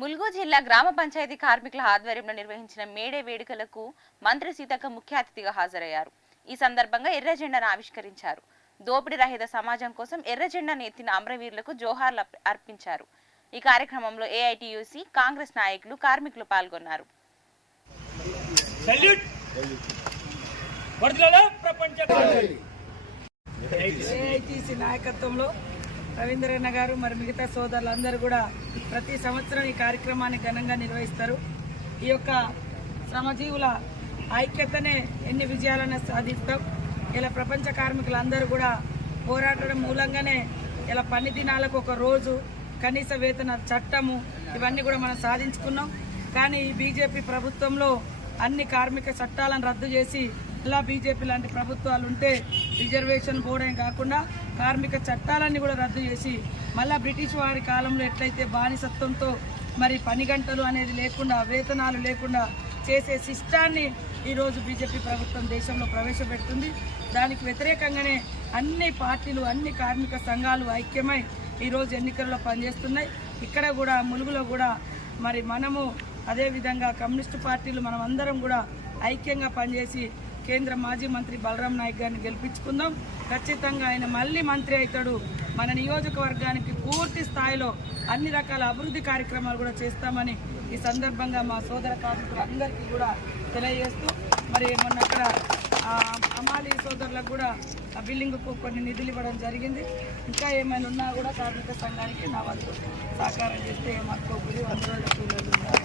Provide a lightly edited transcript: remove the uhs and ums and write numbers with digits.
ములుగు జిల్లా గ్రామ పంచాయతీ కార్మికుల ఆధ్వర్యంలో నిర్వహించిన మేడే వేడుకలకు మంత్రి సీతక్క ముఖ్య అతిథిగా హాజరయ్యారు. ఈ సందర్భంగా ఎర్ర జెండాను ఆవిష్కరించారు. దోపిడీ రహిత సమాజం కోసం ఎర్ర జెండాను ఎత్తిన అమరవీరులకు జోహార్లు అర్పించారు. ఈ కార్యక్రమంలో ఏఐటియుసి కాంగ్రెస్ నాయకులు, కార్మికులు పాల్గొన్నారు. నాయకత్వంలో రవీంద్రన్న గారు మరి మిగతా సోదరులందరూ కూడా ప్రతి సంవత్సరం ఈ కార్యక్రమాన్ని ఘనంగా నిర్వహిస్తారు. ఈ యొక్క శ్రమజీవుల ఐక్యతనే ఎన్ని విజయాలను సాధిస్తాం. ఇలా ప్రపంచ కార్మికులందరూ కూడా పోరాటం మూలంగానే ఇలా పని దినాలకు ఒక రోజు, కనీస వేతన చట్టము, ఇవన్నీ కూడా మనం సాధించుకున్నాం. కానీ ఈ బీజేపీ ప్రభుత్వంలో అన్ని కార్మిక చట్టాలను రద్దు చేసి ఇలా బీజేపీ లాంటి ప్రభుత్వాలు ఉంటే రిజర్వేషన్ బోర్డే కాకుండా కార్మిక చట్టాలన్నీ కూడా రద్దు చేసి మళ్ళీ బ్రిటిష్ వారి కాలంలో ఎట్లయితే బానిసత్వంతో మరి పని గంటలు అనేది లేకుండా, వేతనాలు లేకుండా చేసే సిస్టాన్ని ఈరోజు బీజేపీ ప్రభుత్వం దేశంలో ప్రవేశపెడుతుంది. దానికి వ్యతిరేకంగానే అన్ని పార్టీలు, అన్ని కార్మిక సంఘాలు ఐక్యమై ఈరోజు ఎన్నికల్లో పనిచేస్తున్నాయి. ఇక్కడ కూడా ములుగులో కూడా మరి మనము అదేవిధంగా కమ్యూనిస్టు పార్టీలు మనం అందరం కూడా ఐక్యంగా పనిచేసి కేంద్ర మాజీ మంత్రి బలరాం నాయక్ గారిని గెలిపించుకుందాం. ఖచ్చితంగా ఆయన మళ్ళీ మంత్రి అవుతాడు. మన నియోజకవర్గానికి పూర్తి స్థాయిలో అన్ని రకాల అభివృద్ధి కార్యక్రమాలు కూడా చేస్తామని ఈ సందర్భంగా మా సోదర కార్మికులందరికీ కూడా తెలియజేస్తూ, మరి మొన్న అక్కడ అమాలి సోదరులకు కూడా ఆ బిల్డింగ్కు కొన్ని నిధులు ఇవ్వడం జరిగింది. ఇంకా ఏమైనా ఉన్నా కూడా కార్మిక సంఘానికి నా వంతు సహకారం చేస్తే ఏమనుకోకూడదు. 100 రోజుల